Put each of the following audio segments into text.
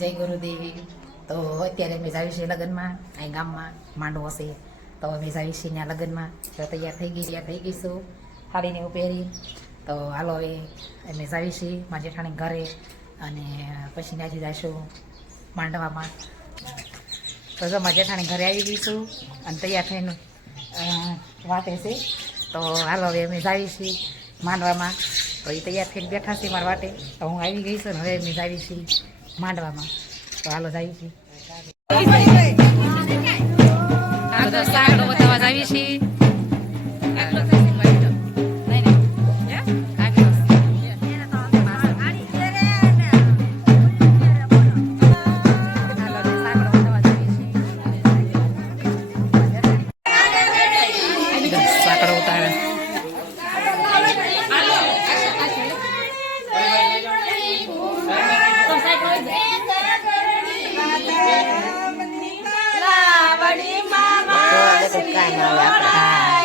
જય ગુરુદેવી. તો અત્યારે અમે જાવી છીએ લગ્નમાં, અહીં ગામમાં માંડવો હશે તો અમે જાવી છીએ ત્યાં લગ્નમાં. તો તૈયાર થઈ ગઈશું સાડીને એવું પહેરી. તો હાલો હવે અમે જાવી છીએ મારા જેઠાણી ઘરે અને પછી ત્યાંથી જઈશું માંડવામાં. તો જો મારા જેઠાણી ઘરે આવી ગઈશું અને તૈયાર થઈને વાતે છે. તો હાલો હવે અમે જાવી છીએ માંડવામાં. તો એ તૈયાર થઈને બેઠા છે મારા વાટે. તો હું આવી ગઈ છું ને હવે અમે જાવી છીએ માંડવામાં. તો હાલો જાવી છીએ. સાગડો બતાવવા જાવી છીએ.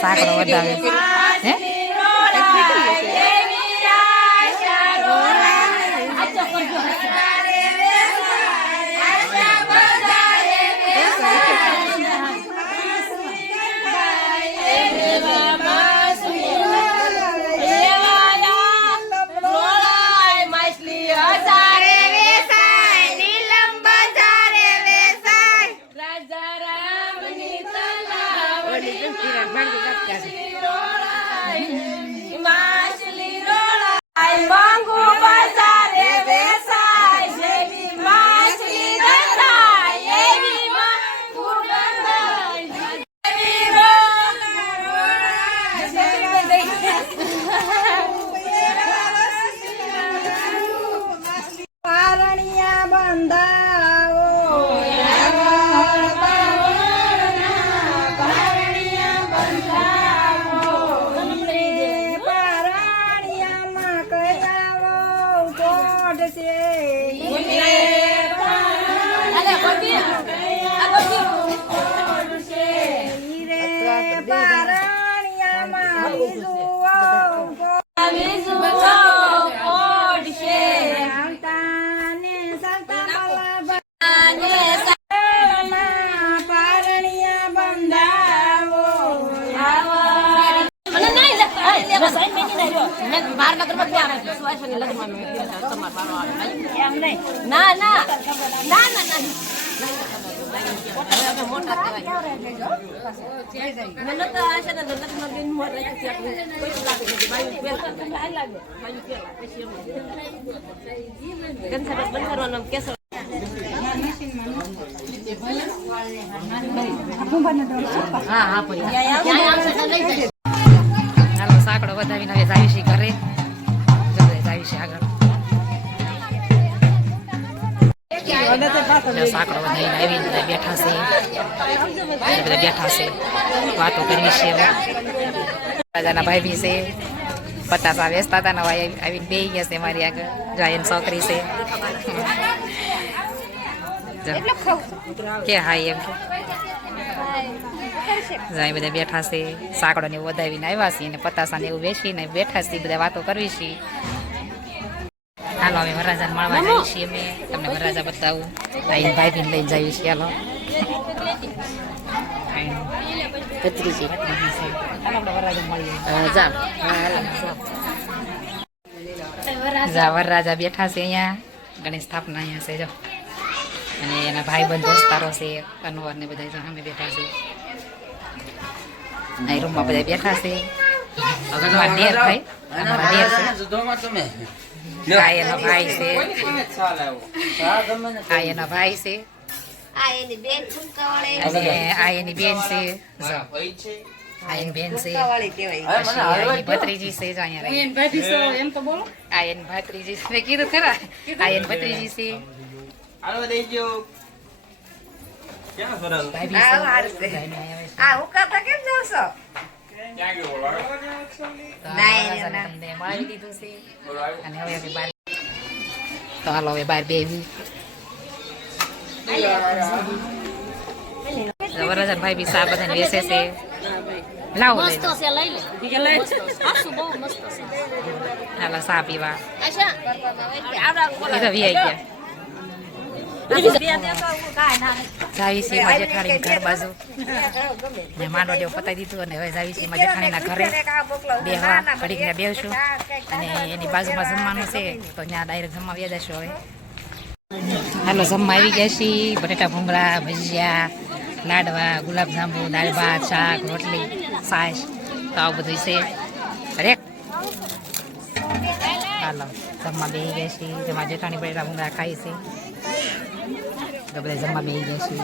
સાકડો વધારે હે હાલો સાકડો વધાવીને હવે જાવી છીએ ઘરે. જાવી છીએ આગળ. સાકડો વધાવીને આવીને બધા બેઠા છે વાતો કરવી છે. રાજાના ભાઈ બી છે પતાસા વેચતા હતા ને આવીને બે ગયા છે મારી આગળ. જાયન છોકરી છે કે હા એમ જાય બધા બેઠા છે. સાકડો ને એવું વધાવીને આવ્યા છીએ ને પતાસા ને એવું વેચીને બેઠા છીએ બધા વાતો કરવી છીએ. હાલો અમે વરરાજાને મળવા જઈએ છીએ. અમે તમને વરરાજા બતાવું. આઈને ભાઈ બી લઈને જઈએ છીએ. હાલો ભત્રીજી વરરાજા બેઠા છે અહીંયા. ગણેશ સ્થાપના અહીંયા છે જો. અને એના ભાઈ બંધ દોસ્તારો છે અનવર ને બધા સામે બેઠા છે. અહીં રૂમમાં બધા બેઠા છે. અમારા દેર ભાઈ અમારા દેર છે. આ એનો ભાઈ છે. આ એનો ભાઈ છે. અને આ એની બેન છે. આ એની બેન છે. પછી ભત્રીજી છે. આ એની ભત્રીજી મેં કીધું ખરા. આ એની ભત્રીજી છે. તો હાલો હવે બાર બેવી. વરરાજા ભાઈ બી સા બધા બેસે છે. લાવો હાલો સા પીવા. વીઆઈ ગયા જાવી છે માં જેઠાણી ઘર બાજુ ને માંડો દેવ પતાવી દીધું અને હવે જાવી છે માં જેઠાણીના ઘરે બેહવા ઘડીક ને બેસશું અને એની બાજુમાં જમવાનું છે તો ત્યાં ડાયરેક્ટ જમવા વ્યા જશું હવે. હાલો જમવા આવી ગયા છીએ. બટેટા ભૂંગળા, ભજીયા, લાડવા, ગુલાબજાંબુ, દાળ ભાત, શાક, રોટલી, છાશ તો આવું બધું છે હરેક. હાલો જમવા બેસી ગયા છીએ. જેમાં જેઠાણી બટેટા ભૂંગળા ખાઈ છે તો બધા જમવા બેસી ગયા છીએ.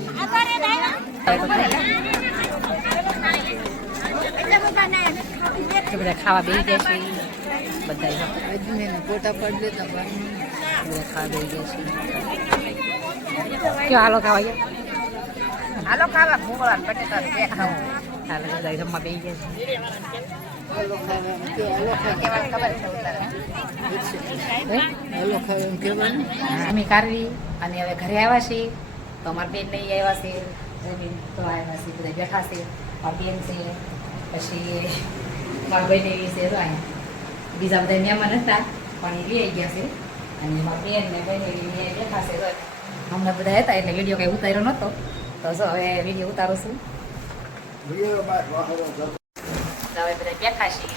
બધા ખાવા બેસી ગયા છીએ. બધા ફોટા પડી દેતા બધા ખાવા બેસી ગયા છીએ. કયો હાલો ખાવા ગયા? હાલો ખાવા ભૂંગળા બટેટા હાલો બધા જમવા બેસી ગયા છીએ. અમે કારવી અને હવે ઘરે આવ્યા છીએ તો અમારા બેન નહીં આવ્યા છે. બેન તો આવ્યા છે બધા બેઠા છે. મારી બેન છે પછી મારા બેન એવી છે તો અહીંયા બીજા બધા મહેમાન હતા પણ એ લઈ ગયા છે અને મારી બેન ને બેન એવી બેઠા છે. તો અમને બધા હતા એટલે વિડીયો કંઈ ઉતાર્યો નહોતો તો જો હવે વિડીયો ઉતારું છું. હવે બધા બેઠા છીએ.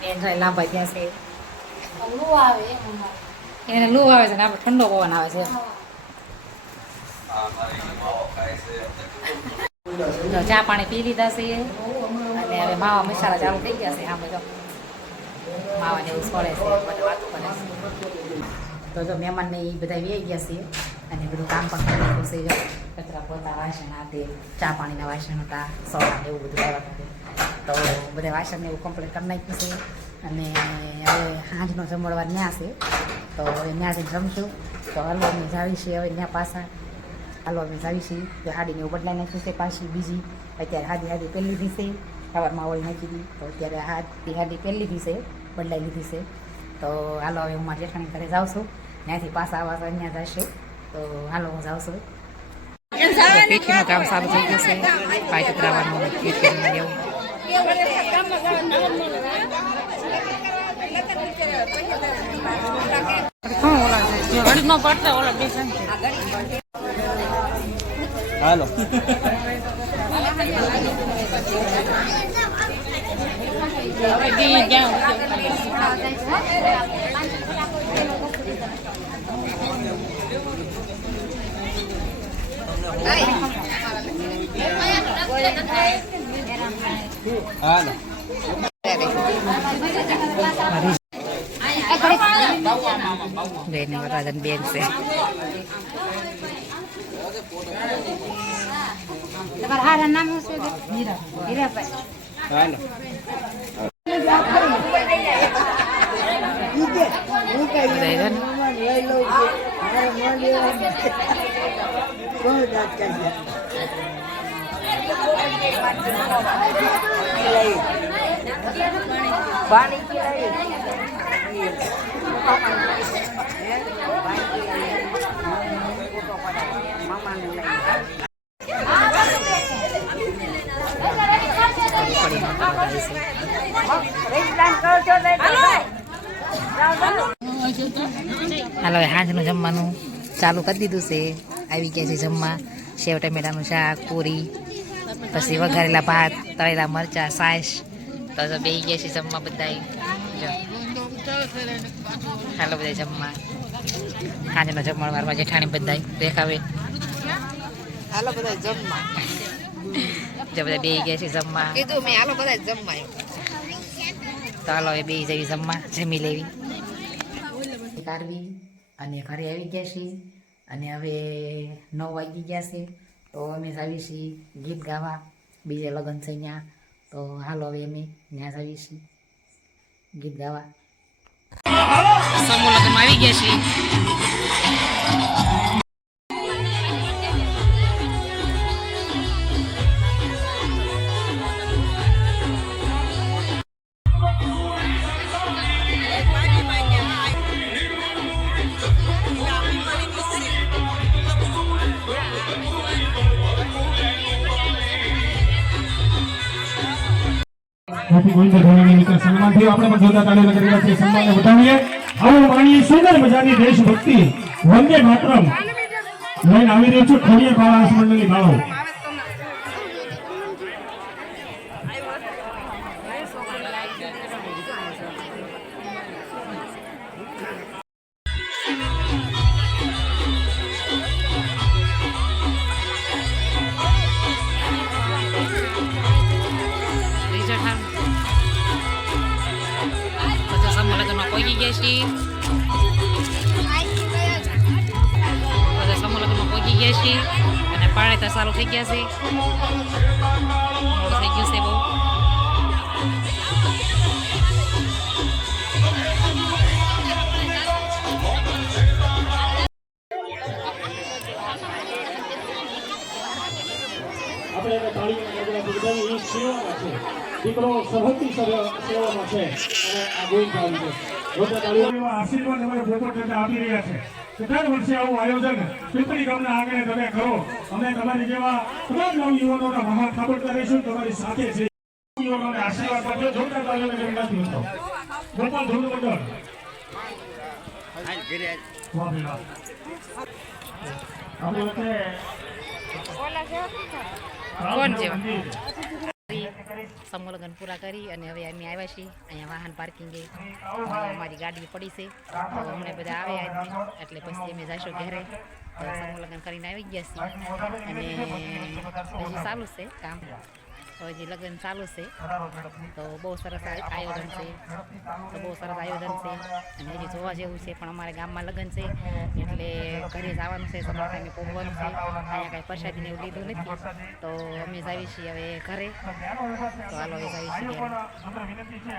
બેન જાય લાંબા ત્યાં છે એને લૂ આવે છે ને આપણે ઠંડો પવન આવે છે. જો ચા પાણી પી લીધા છે અને હવે માવા મસાલા ચાલુ થઈ ગયા છે. આમ જો માવાને એવું છોડે છે બધું વાતો કરે છે. તો જો મહેમાનને એ બધા વી ગયા છે અને બધું કામ પણ કરી નાખ્યું છે. જો કચરા પોતા વાસણ આ તે ચા પાણીના વાસણ હતા સોડા એવું બધું આવ્યા કરે તો બધા વાસણને એવું કમ્પ્લીટ કરી નાખ્યું છે. અને હવે સાંજનો જમણવાર ન્યા છે તો હવે ત્યાં જઈને જમશું. તો હલવો અમે જાવી છીએ હવે ત્યાં પાછા હાલો અમે જાવી છીએ. તો હાડીને એવું બદલાઈ નાખ્યું છે પાછી બીજી. અત્યારે હાડી પહેલી લીધી છે સવારમાં ઓળી નાખી દીધી તો અત્યારે હાડી પહેલી લીધી છે બદલાઈ લીધી છે. તો હાલો હવે હું મારા જેઠાણી ઘરે જાઉં છું. ત્યાંથી પાછા આવા અહીંયા જશે તો હાલો હું જાઉં છું. પીઠીનું કામ સારું થઈ ગયું છે. પાઇપ ઉતરાવાનું પીઠીનું એવું હાલો હાલો બેન વરાજન બેન છે. તમારા હારા નામ શું છે? હીરાભાઈ. હાલો હાલો સાંજનું જમવાનું ચાલુ કરી દીધું છે. આવી ગયા છે જમવા. સેવ ટમેટાનું શાક, પૂરી, પછી વઘારેલા ભાત, તળેલા મરચાં, છાશ. તો બેસી ગયા છે જમવા બધા. હાલો બધા જમવા. સાંજનો જમણવારમાં જેઠાણી બધા દેખાવે. હાલો બધા જમવા. જો બધા બેસી ગયા છે જમવા. કીધું મેં હાલો બધા જમવા. તો હાલો એ બેસી જવી જમવા જમી લેવી. કાઢવી અને ઘરે આવી ગયા છીએ અને હવે 9 વાગી ગયા છે તો અમે જાવી છીએ ગીત ગાવા. બીજે લગ્ન છે ત્યાં તો હાલો હવે અમે ત્યાં જાવી છીએ ગીત ગાવા. સમૂહ લગ્નમાં આવી ગયા છીએ. હાથી ગોવિંદ ઘોડાની મિત્ર સન્માન થયું. આપણે પણ જોરદાર તાળીઓ કરી રહ્યા છીએ સન્માનને વધાવીએ. આવો માની સુંદર મજાની દેશભક્તિ વંદે માતરમ લઈને આવી રહ્યું છું ખોડિયાર બાળા મંડળની બાળો. બધા સમૂહ લગ્નમાં પહોંચી ગયા છીએ. બધા સમૂહ લગ્નમાં પહોંચી ગયા છીએ અને પાળેતર ચાલુ થઈ ગયા છે. મોડું થઈ ગયું છે બહુ. આપણે એને તાળીઓના ગગડા બિરદાવી એ સેવામાં છે. દીકરો સરહદની સેવામાં છે અને આ ગોવિંદ આવી છે. જોતા તાળીઓ એવા આશીર્વાદ અમારે પોપટ દાદા આપી રહ્યા છે કે દર વર્ષે આવું આયોજન પીપળી ગામના આંગણે તમે કરો. અમે તમારી જેવા તમામ નવયુવાનોના મહાન સાંભળતા રહીશું. તમારી સાથે છે. યુવાનોને આશીર્વાદ આપજો. જોતા તાળીઓને ગગડાથી હતો ગોપાલ ધૂળ મંડળ. વાહ ભાઈ વાહ. આપણે વચ્ચે કોણ જેવા સમૂહ લગ્ન પૂરા કરી અને હવે અમે આવ્યા છીએ અહીંયા વાહન પાર્કિંગે. અમારી ગાડી પડી છે તો અમને બધા આવે એટલે પછી અમે જઈશું ઘરે. તો સમૂહ લગ્ન કરીને આવી ગયા છીએ અને હજી ચાલુ છે કામ. તો હજી લગ્ન ચાલુ છે તો બહુ સરસ આયોજન છે. અને હજી જોવા જેવું છે પણ અમારે ગામમાં લગ્ન છે એટલે ઘરે જવાનું છે. સમય ટાઈમે પહોંચવાનું છે. અહીંયા કાંઈ પ્રસાદીને એવું લીધું નથી તો અમે જાવી છીએ હવે ઘરે. તો હાલો હવે જાવી છીએ ઘરે.